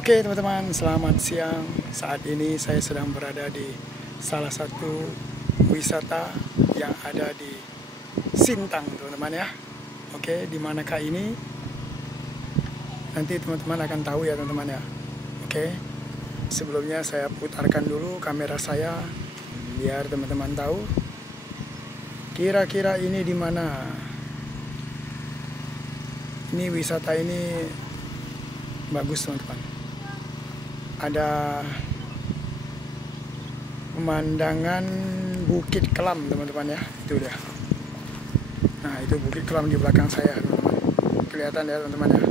Oke teman-teman, selamat siang. Saat ini saya sedang berada di salah satu wisata yang ada di Sintang, teman-teman ya. Oke, di manakah ini? Nanti teman-teman akan tahu ya teman-teman ya. Oke, sebelumnya saya putarkan dulu kamera saya biar teman-teman tahu kira-kira ini di mana. Ini wisata ini bagus teman-teman. Ada pemandangan Bukit Kelam teman-teman ya, itu dia. Nah itu Bukit Kelam di belakang saya teman-teman, kelihatan ya teman-teman ya.